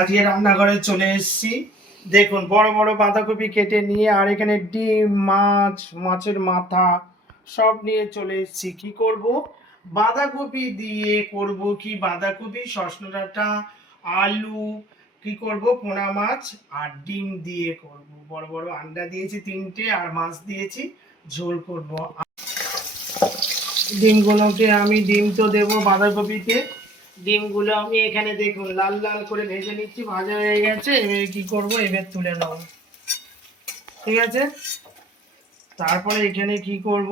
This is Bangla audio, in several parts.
আজকে রান্নাঘরে চলে এসেছি। দেখুন বড় বড় বাঁধাকপি কেটে নিয়ে আর এখানে ডিম, মাছ, মাছের মাথা সব নিয়ে চলে এসেছি। কি করব? বাঁধাকপি দিয়ে করব কি, বাঁধাকপি, শসা ডাঁটা, আলু, কি করব, পোনা মাছ আর ডিম দিয়ে করব। বড় বড় আন্ডা দিয়েছি 3টে আর মাছ দিয়েছি, ঝোল করব। ডিমগুলোকে আমি ডিম তো দেবো বাঁধাকপিতে। ডিমগুলো আমি এখানে দেখুন লাল লাল করে ভেজে নিচ্ছি, ভাজা হয়ে গেছে। এবারে কি করব, এবার তুলে নেব। ঠিক আছে, তারপরে এখানে কি করব,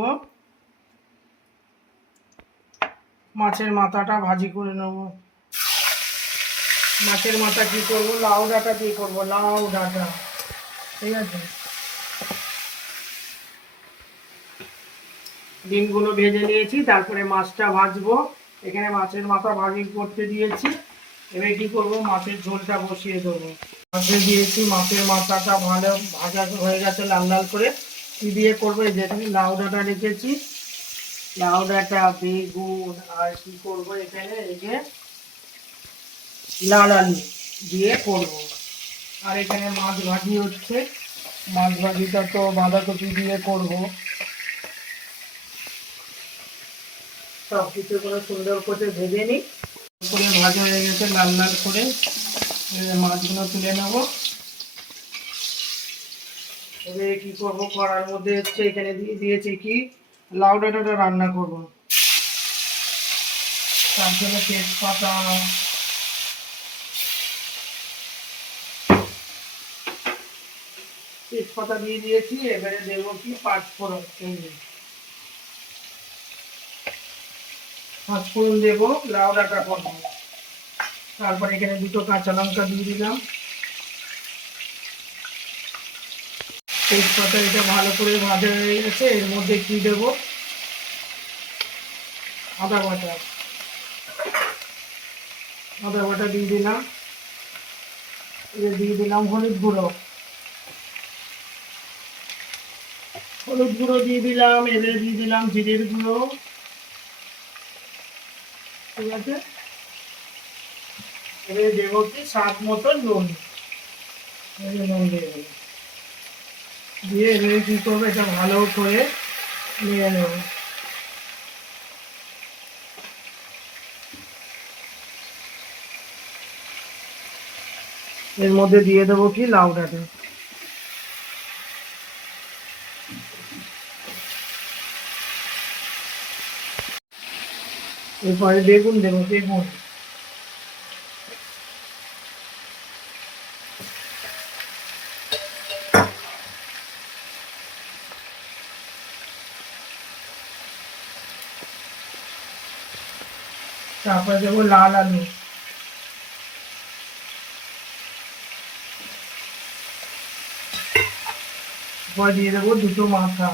মাছের মাথাটা ভাজি করে নেব। মাছের মাথা কি করব, লাউ ডাঁটা দিয়ে করব, লাউ ডাঁটা। ঠিক আছে, ডিমগুলো ভেজে নিয়েছি, তারপরে মাছটা ভাজবো। এখানে মাছের মাথা ভাজি করতে দিয়েছি। এবার কি করব, মাছের ঝোলটা বসিয়ে দেবো। মাছে দিয়েছি, মাছের মাথাটা ভালো ভাজা হয়ে গেছে লাল লাল করে। কি দিয়ে করবো, এই যেখানে লাউ ডাঁটা রেখেছি, লাউ ডাঁটা, বেগুন আর কি করবো এখানে এই যে লাল আলু দিয়ে করব। আর এখানে মাছ ভাজি হচ্ছে, মাছ ভাজিটা তো বাঁধাকপি দিয়ে করব। সব কিছু করে সুন্দর করে ভেজে নিই। করে ভাজা হয়ে গেছে লাল লাল করে। মাছগুলো তুলে নেব। এবারে কি করব, কড়ার মধ্যে হচ্ছে এখানে দিয়ে দিয়েছি কি, লাউ ডাঁটাটা রান্না করব। তার জন্য তেজপাতা দিয়ে দিয়েছি। এবারে দেবো কি, পাঁচফোড়ন। পাঁচফোড়ন দেবো, লাউ ডাঁটা করবো। তারপর এখানে 2টো কাঁচা লঙ্কা দিয়ে দিলাম। তেজপাতা এটা ভালো করে ভাজা হয়ে গেছে। এর মধ্যে কি দেবো, আদা বাটা। আদা বাটা দিয়ে দিলাম। এবার দিয়ে দিলাম হলুদ গুঁড়ো। হলুদ গুঁড়ো দিয়ে দিলাম। এবারে দিয়ে দিলাম জিরের গুঁড়ো। ঠিক আছে, এবারে দেবো কি, স্বাদ মতো নুন। নুন দিয়ে দেবো, দিয়ে এবারে কি করবো, এটা ভালো করে নিয়ে নেব। এর মধ্যে দিয়ে দেবো কি, লাউ ডাঁটা। এরপরে বেগুন দেবো, বেগুন। তারপরে দেবো লাল আলু। এরপর দিয়ে দেবো 2টো মাথা।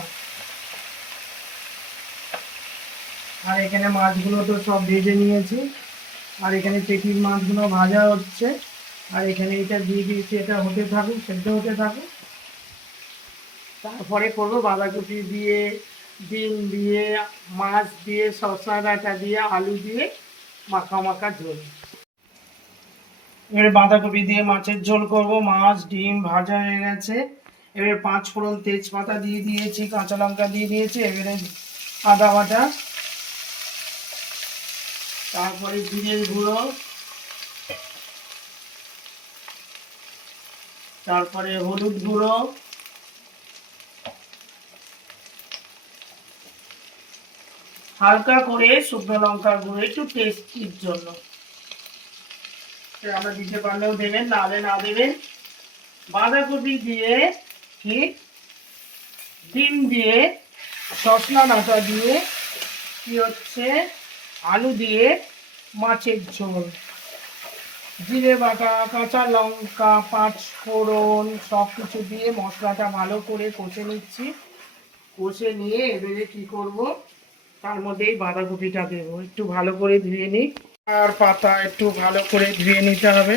আর এখানে মাছগুলো তো সব ভেজে নিয়েছি। আর এখানে পেটির মাছগুলো ভাজা হচ্ছে। আর এখানে এটা দিয়ে দিয়েছি, এটা হতে থাকুক, সেদ্ধ হতে থাকুক। তারপরে করবো বাঁধাকপি দিয়ে, ডিম দিয়ে, মাছ দিয়ে, শসা ডাঁটা দিয়ে, আলু দিয়ে মাখা মাখা ঝোল। এবারে বাঁধাকপি দিয়ে মাছের ঝোল করব। মাছ ডিম ভাজা হয়ে গেছে। এবারে পাঁচফোড়ন, তেজপাতা দিয়ে দিয়েছি, কাঁচা লঙ্কা দিয়ে দিয়েছি। এবারে আদা বাটা, তারপরে জিরের গুঁড়ো, তারপরে হলুদ গুঁড়ো, হালকা করে শুকনো লঙ্কার গুঁড়ো, একটু টেস্টির জন্য। আমরা দিতে পারলেও দেবেন, নাহলে না দেবেন। বাঁধাকপি দিয়ে কি, ডিম দিয়ে, শসা ডাঁটা দিয়ে, কি হচ্ছে, আলু দিয়ে মাছের ঝোল। জিরে বাটা, কাঁচা লঙ্কা, পাঁচফোড়ন সব কিছু দিয়ে মশলাটা ভালো করে কষে নিচ্ছি। কষে নিয়ে এবারে কি করব, তার মধ্যে এই বাঁধাকপিটা দেবো। একটু ভালো করে ধুয়ে নিই। আর পাতা একটু ভালো করে ধুয়ে নিতে হবে।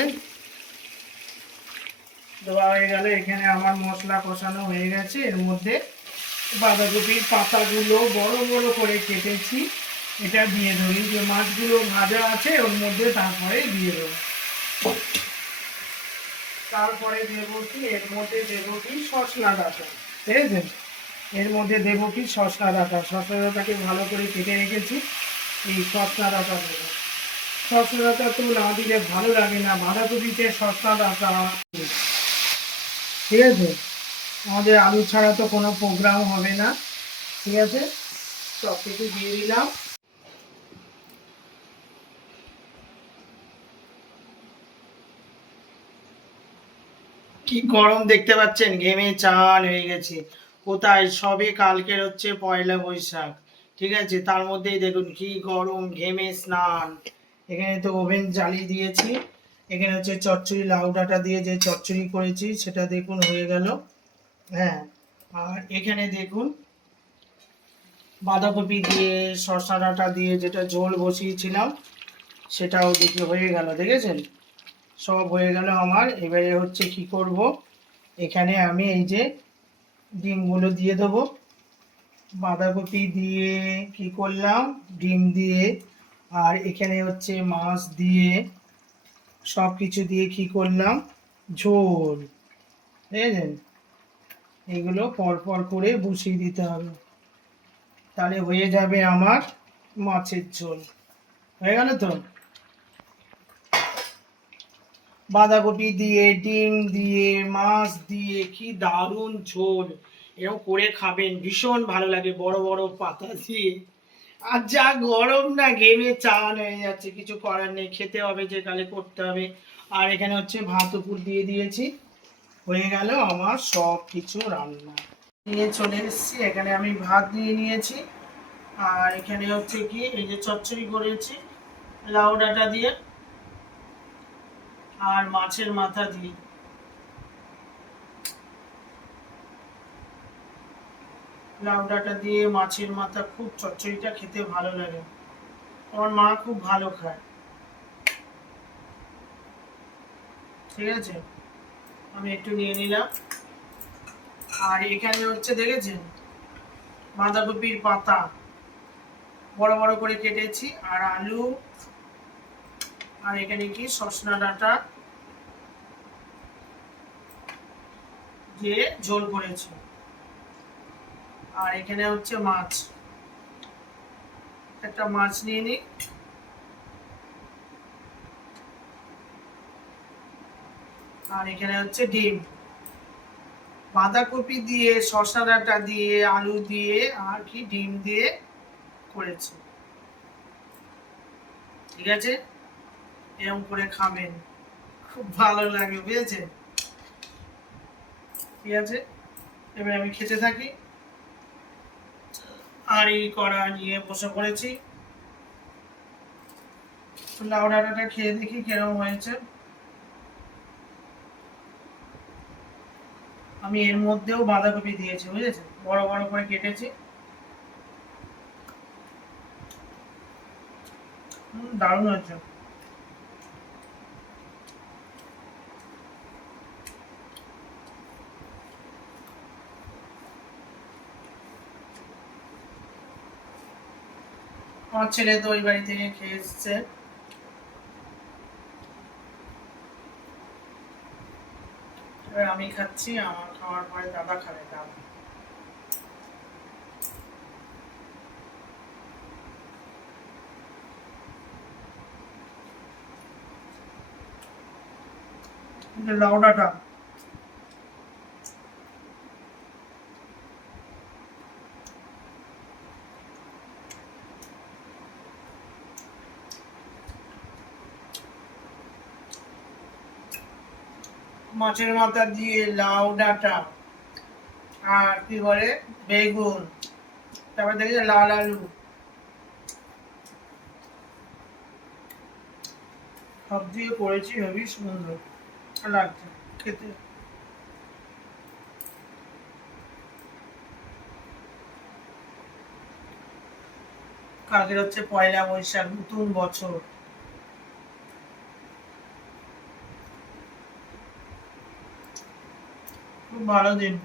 দেওয়া হয়ে গেলে এখানে আমার মশলা কষানো হয়ে গেছে। এর মধ্যে বাঁধাকপির পাতাগুলো বড় বড় করে কেটেছি, এটা দিয়ে দেবো। যে মাছগুলো ভাজা আছে ওর মধ্যে তারপরে দিয়ে দেবো। তারপরে দেবো কি এর মধ্যে দেবো কি সসলা ডাঁটা, ঠিক আছে? এর মধ্যে দেবো কি সসলা ডাঁটা, সসলা ডাঁটাকে ভালো করে কেটে রেখেছি, এই সসলা ডাঁটা দেবো। সসলা ডাঁটা তো না দিলে ভালো লাগে না, বাঁধাকপিতে সসলা ডাঁটা, ঠিক আছে? আমাদের আলু ছাড়া তো কোনো প্রোগ্রাম হবে না, ঠিক আছে? সব কিছু দিয়ে দিলাম। কি গরম দেখতে পাচ্ছেন, ঘেমে চান হয়ে গেছে। কোথায় সবে কালকের হচ্ছে পয়লা বৈশাখ, ঠিক আছে? তার মধ্যেই দেখুন কি গরম, ঘেমে স্নান। এখানে তো ওভেন জ্বালিয়ে দিয়েছি। এখানে হচ্ছে চচ্চড়ি, লাউ ডাঁটা দিয়ে যে চচ্চড়ি করেছি সেটা দেখুন হয়ে গেল। হ্যাঁ, আর এখানে দেখুন বাঁধাকপি দিয়ে শসা ডাঁটা দিয়ে যেটা ঝোল বসিয়েছিলাম সেটাও দেখি হয়ে গেল, দেখেছেন? সব হয়ে গেল আমার। এবারে হচ্ছে কি করব, এখানে আমি এই যে ডিমগুলো দিয়ে দেবো। বাঁধাকপি দিয়ে কি করলাম, ডিম দিয়ে, আর এখানে হচ্ছে মাছ দিয়ে, সব কিছু দিয়ে কি করলাম, ঝোল, বুঝলেন? এগুলো পরপর করে বসিয়ে দিতে হবে, তাহলে হয়ে যাবে আমার মাছের ঝোল। হয়ে গেল তো? বাঁধাকপি দিয়ে, ডিম দিয়ে, মাছ দিয়ে কি দারুণ ঝোল। এরকম করে খাবেন, ভীষণ ভালো লাগে, বড় বড় পাতা দিয়ে। আর যা গরম না, ঘেমে চান হয়ে যাচ্ছে, কিছু করার নেই, খেতে হবে, যে কালে করতে হবে। আর এখানে হচ্ছে ভাত উপর দিয়ে দিয়েছি, হয়ে গেল আমার সব কিছু রান্না। নিয়ে চলে এসেছি, এখানে আমি ভাত দিয়ে নিয়েছি। আর এখানে হচ্ছে কি এই যে চচ্চড়ি করেছি লাউ ডাঁটা দিয়ে আর মাছের মাথা দিয়ে। লাউ ডাঁটা দিয়ে মাছের মাথা, খুব চচ্চড়িটা খেতে ভালো লাগে, আমার মা খুব ভালো খায়, ঠিক আছে? আমি একটু নিয়ে নিলাম। আর এখানে হচ্ছে দেখেছেন বাঁধাকপির পাতা বড় বড় করে কেটেছি, আর আলু, আর এখানে কি সসনা ডাঁটা দিয়ে ঝোল করেছি। আর এখানে হচ্ছে মাছ, একটা মাছ নিয়ে নিই। আর এখানে হচ্ছে ডিম, বাঁধাকপি দিয়ে, শসা ডাঁটা দিয়ে, আলু দিয়ে, আর কি ডিম দিয়ে করেছি, ঠিক আছে? এরকম করে খাবেন, খুব ভালো লাগে, বুঝেছে? ঠিক আছে, এবার আমি খেতে থাকি। আর এই কড়া নিয়ে বসে পড়েছি, লাউ ডাঁটাটা খেয়ে দেখি কিরকম হয়েছে। আমি এর মধ্যেও বাঁধাকপি দিয়েছি, বুঝেছে? বড় বড় করে কেটেছি। দারুণ হয়েছে। আমার ছেলে তো ওই বাড়ি থেকে খেয়ে এসছে, এবার আমি খাচ্ছি, আমার খাওয়ার পরে দাদা খাবে, দাদা। লাউ ডাঁটা মাছের মাথা দিয়ে, লাউ ডাঁটা, আর কি বলে বেগুন, তারপর দেখি লাল আলু, সব দিয়ে করেছি, হেবি সুন্দর লাগছে খেতে। কালকের হচ্ছে পয়লা বৈশাখ, নতুন বছর, খুব ভালো দিন।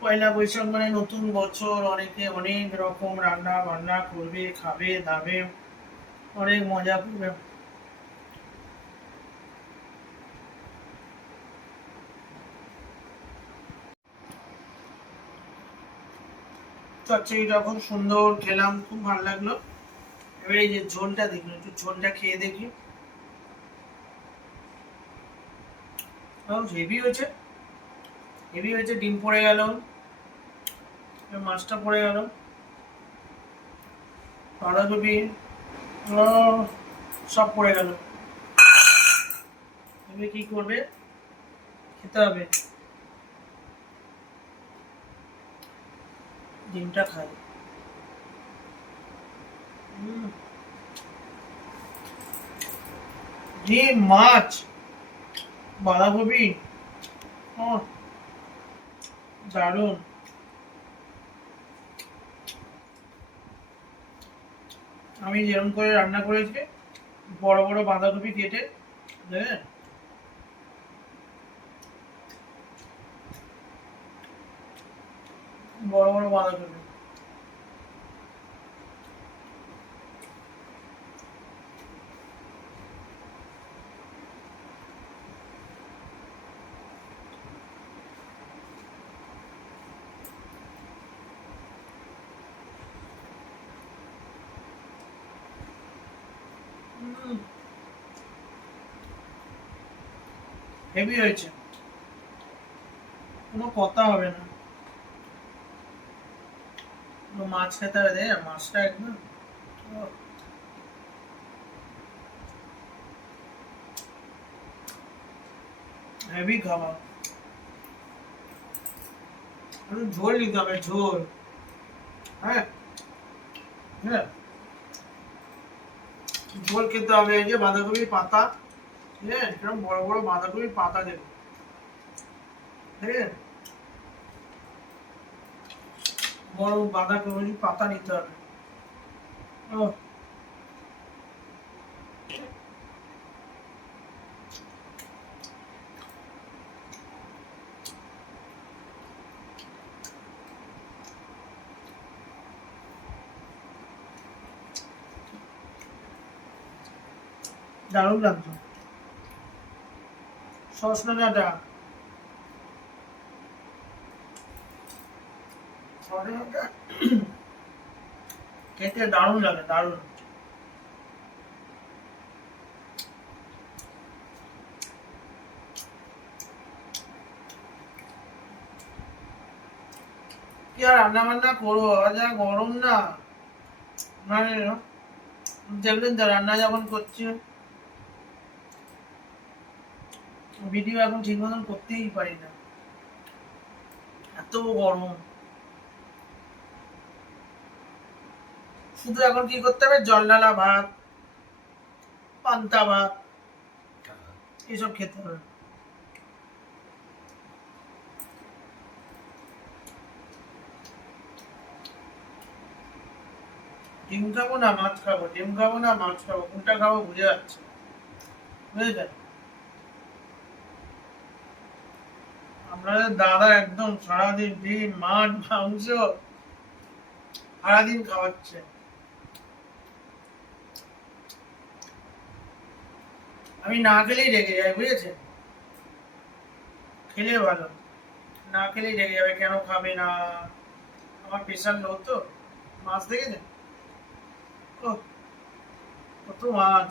পয়লা বৈশাখ মানে নতুন বছর, অনেকে অনেক রকম রান্না বান্না করবে, খাবে দাবে, অনেক মজা করবে। চচ্চড়িটা খুব সুন্দর খেলাম, খুব ভালো লাগলো। এবার এই যে ঝোলটা দেখুন, একটু ঝোলটা খেয়ে দেখি। হেভি হয়েছে, হেভি হয়েছে। ডিম পড়ে গেল, মাছটা পড়ে গেল, বাঁধাকপি সব পড়ে গেল। এবার কি করবে, খেতে হবে। ডিমটা খাই। ডিম, মাছ, বাঁধাকপি, দারুন। আমি যেরকম করে রান্না করেছি, বড় বড় বাঁধাকপি কেটে দেখেন, বড় বড় বাঁধাকপি। হেভি হয়েছে, কোনো কথা হবে না। মাছ খেতে হবে, মাছটা একদম হেভি খাবার। ঝোল নিতে হবে, ঝোল। হ্যাঁ, হ্যাঁ, ঝোল খেতে হবে। এই যে বাঁধাকপির পাতা, হ্যাঁ, এরকম বড় বড় বাঁধাকপির পাতা দেবে, হ্যাঁ, বড় বাঁধাকপির পাতা নিতে হবে। ও, দারুণ লাগছে। সজনে ডাঁটা, সজনে ডাঁটা খেতে দারুণ লাগে, দারুণ। কি আর রান্না বান্না করবো, যা গরম না, মানে দেখলেন তো রান্না যখন করছি, ভিডিও এখন ঠিক মতন করতেই পারি না, এত গরম। শুধু এখন কি করতে হবে, জল ঢালা ভাত, পান্তা ভাত, এসব খেতে হবে। ডিম খাবো না মাছ খাবো, ডিম খাবো না মাছ খাবো, কোনটা খাবো বুঝে যাচ্ছে, বুঝেছেন? আপনাদের দাদা একদম সারাদিন ডিম মাছ মাংস সারাদিন খাওয়াচ্ছে। আমি না খেলেই রেগে যাই, বুঝেছেন? খেলে ভালো, না খেলেই রেগে যাবে, কেন খাবে না। আমার প্রেশার লো তো। মাছ দেখেছেন, ও কত মাছ।